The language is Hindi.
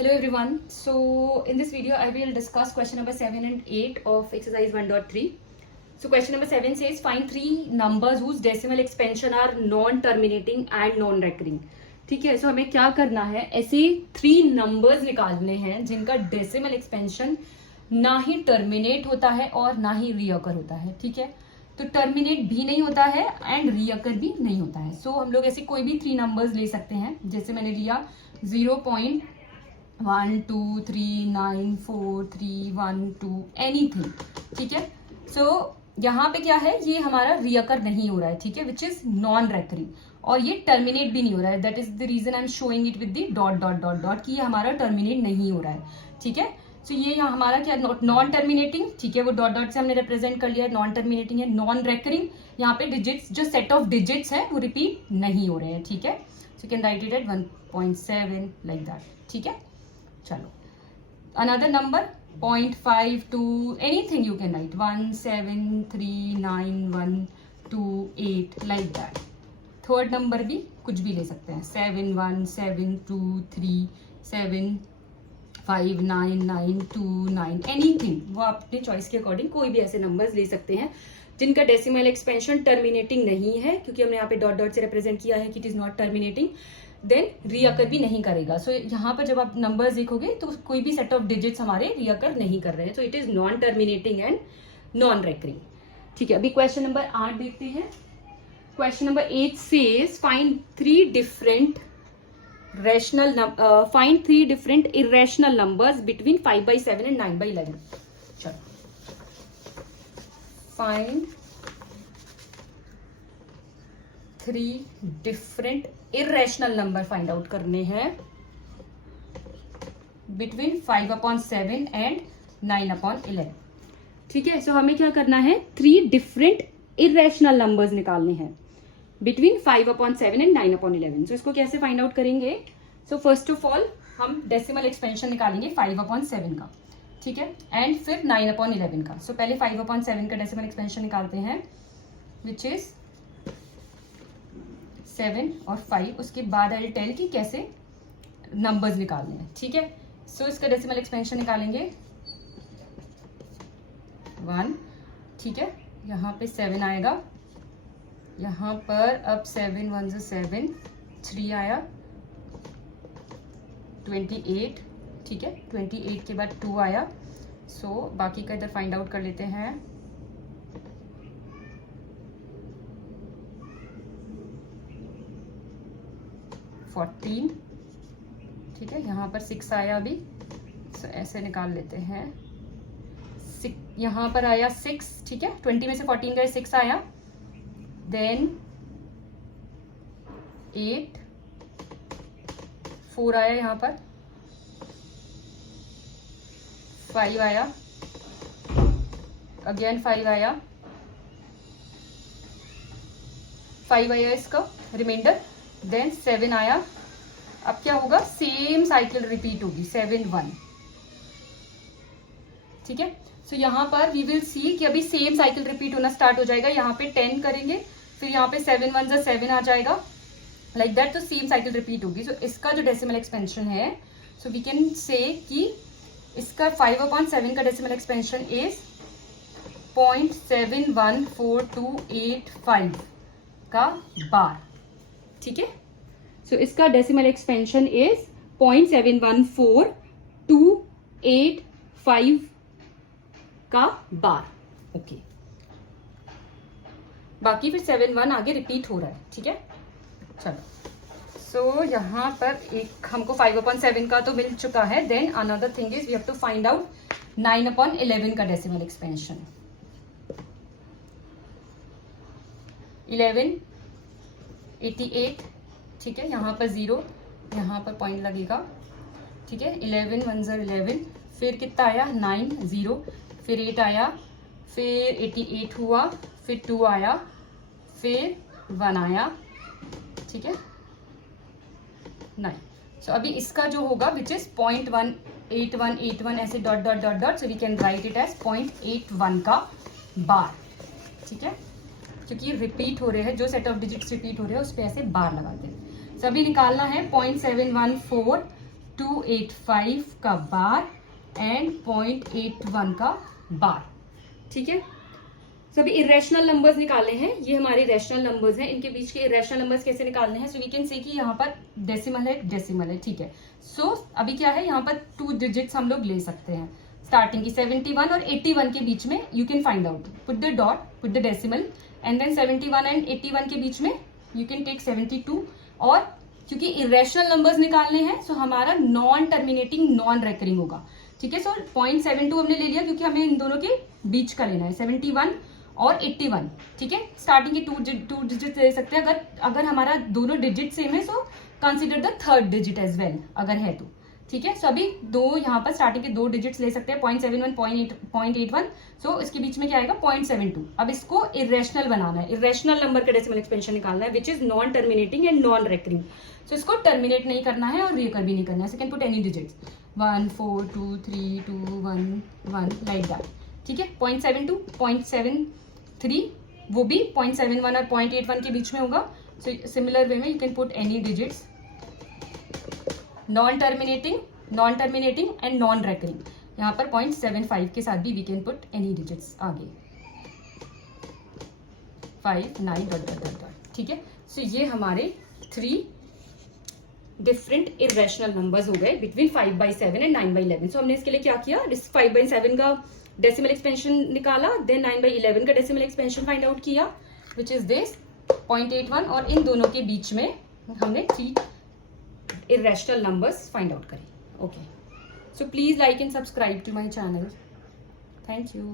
Hello everyone. So in this video I will discuss question number 7 and 8 of exercise 1.3. So question number 7 says find three numbers whose decimal expansion are non-terminating and non-recurring. ठीक है, सो हमें क्या करना है, ऐसे 3 नंबर्स निकालने हैं जिनका डेसिमल एक्सपेंशन ना ही टर्मिनेट होता है और ना ही रीअकर होता है. ठीक है, तो टर्मिनेट भी नहीं होता है एंड रीअकर भी नहीं होता है. सो हम लोग ऐसे कोई भी 3 नंबर्स ले सकते हैं. जैसे मैंने लिया 0.1239431 एनीथिंग. ठीक है, सो यहाँ पे क्या है, ये हमारा रीअकर नहीं हो रहा है. ठीक है, विच इज नॉन रेकरिंग, और ये टर्मिनेट भी नहीं हो रहा है. That is the reason I am showing it with the dot dot dot dot कि ये हमारा टर्मिनेट नहीं हो रहा है. ठीक है, सो ये यहाँ हमारा क्या नॉन टर्मिनेटिंग. ठीक है, वो डॉट डॉट से हमने रिप्रेजेंट कर लिया. नॉन टर्मिनेटिंग है. नॉन रेकरिंग, यहाँ पे डिजिट्स जो सेट ऑफ डिजिट्स है वो रिपीट नहीं हो रहे हैं. ठीक है, so you can write it at 1.7 like that. ठीक है, चलो another number 0.52 anything you can write 1739128 like that. Third number भी कुछ भी ले सकते हैं. 717237599929 एनीथिंग, वो आप अपने चॉइस के अकॉर्डिंग कोई भी ऐसे नंबर्स ले सकते हैं जिनका डेसिमल एक्सपेंशन टर्मिनेटिंग नहीं है, क्योंकि हमने यहाँ पे डॉट डॉट से रिप्रेजेंट किया है कि it is not terminating. Then reoccur भी नहीं करेगा. सो यहाँ पर जब आप नंबर्स देखोगे तो कोई भी सेट ऑफ डिजिट्स हमारे रीअकर नहीं कर रहे हैं. So it is non terminating and non recurring. ठीक है, अभी क्वेश्चन नंबर 8 देखते हैं. Question number 8 says find three different irrational numbers between 5/7 and 9/11. चलो, find 3 different irrational number find out करने हैं बिटवीन 5/7 एंड 9/11. ठीक है, सो हमें क्या करना है, 3 डिफरेंट इरेशनल नंबर्स निकालने हैं बिटवीन 5/7 एंड 9/11. सो इसको कैसे फाइंड आउट करेंगे. सो फर्स्ट ऑफ ऑल हम डेसिमल एक्सपेंशन निकालेंगे 5/7 का. ठीक है, एंड फिर 9/11 का. सो पहले 5/7 का डेसिमल एक्सपेंशन निकालते हैं विच इज 7 और 5. उसके बाद आई विल टेल कि कैसे नंबर्स निकालने हैं. ठीक है, सो इसका डेसिमल एक्सपेंशन निकालेंगे 1. ठीक है, यहाँ पे 7 आएगा. यहाँ पर अब 7 1 7, 3 आया, 28. ठीक है, 28 के बाद 2 आया. सो बाकी का इधर फाइंड आउट कर लेते हैं. 14. ठीक है, यहाँ पर 6 आया अभी. so, ऐसे निकाल लेते हैं. यहाँ पर आया 6. ठीक है, 20 में से 14 गए, 6 आया. देन 8, 4 आया, यहाँ पर 5 आया, अगेन 5 आया, 5 आया इसका रिमाइंडर. देन 7 आया. अब क्या होगा, सेम साइकिल रिपीट होगी 7 1. ठीक है, सो यहाँ पर वी विल सी कि अभी सेम साइकिल रिपीट होना स्टार्ट हो जाएगा. यहाँ पे 10 करेंगे, फिर यहाँ पे 7 1 7 आ जाएगा लाइक दैट. तो सेम साइकिल रिपीट होगी. सो इसका जो डेसिमल एक्सपेंशन है, सो वी कैन से कि इसका 5/7 का डेसिमल एक्सपेंशन इज 0.714285 का बार. ठीक है, सो इसका डेसिमल एक्सपेंशन इज 0.742885 का बार. ओके, बाकी फिर 7 1 आगे रिपीट हो रहा है. ठीक है, चलो, सो यहाँ पर एक हमको 5/7 का तो मिल चुका है. Then another thing is we have to find out 9/11 का डेसिमल एक्सपेंशन. 11 88. ठीक है, यहाँ पर 0, यहाँ पर पॉइंट लगेगा. ठीक है, 11 1 11. फिर कितना आया, 9 0. फिर 8 आया, फिर 88 हुआ, फिर 2 आया, फिर 1 आया. ठीक है, 9. सो अभी इसका जो होगा विच इज 0.18181 ऐसे dot dot dot dot. So we can write it as 0.81 का बार. ठीक है, क्योंकि रिपीट हो रहे हैं, जो सेट ऑफ डिजिट्स रिपीट हो रहे हैं उस पर ऐसे बार लगाते हैं. सभी निकालना है 0.714 285 का बार एंड 0.81 का बार, ठीक है। सभी इरेशनल नंबर्स निकालने हैं, ये हमारे रैशनल नंबर्स हैं, इनके बीच के इरेशनल नंबर्स कैसे निकालने हैं। सो वी कैन से कि यहाँ पर डेसिमल है, ठीक है। सो अभी क्या है, यहाँ पर 2 डिजिट्स हम लोग ले सकते हैं स्टार्टिंग की 71 और 81 के बीच में। You can find out, put the dot, put the decimal and then 71 and 81 के बीच में यू कैन टेक 72। और क्योंकि इरेशनल नंबर्स निकालने हैं सो हमारा नॉन टर्मिनेटिंग नॉन रेकरिंग होगा, ठीक है। सो 0.72 हमने ले लिया क्योंकि हमें इन दोनों के बीच का लेना है, 71 और 81, ठीक है। स्टार्टिंग के 2 डिजिट ले सकते हैं, अगर हमारा दोनों डिजिट सेम है so consider the third digit as well, अगर है तो, ठीक है। सो अभी दो यहाँ पर स्टार्टिंग के 2 डिजिट्स ले सकते हैं, 0.71 0.81। सो इसके बीच में क्या आएगा 0.72। अब इसको इरेशनल बनाना है, इरेशनल नंबर का डेसिमल एक्सपेंशन निकालना है which is non terminating and non recurring. So इसको टर्मिनेट नहीं करना है और रिकर भी नहीं करना है। Second put any digits 1 4 2 3 2 1 1 like that, ठीक है। 0.72 0.73 वो भी 0.71 और 0.81 के बीच में होगा। सो सिमिलर वे में you can put any digits non terminating and non recurring. यहाँ पर 0.75 के साथ भी we can put any digits आगे 5 9 डॉट, ठीक है। सो ये हमारे 3 डिफरेंट इरेशनल नंबर्स हो गए बिटवीन 5/7 एंड 9/11। सो हमने इसके लिए क्या किया, 5/7 का डेसिमल एक्सपेंशन निकाला, देन 9/11 का डेसिमल एक्सपेंशन फाइंड आउट किया विच इज दिस 0.81, और इन दोनों के बीच में हमने 3 irrational numbers find out करें। Okay, so please like and subscribe to my channel. Thank you.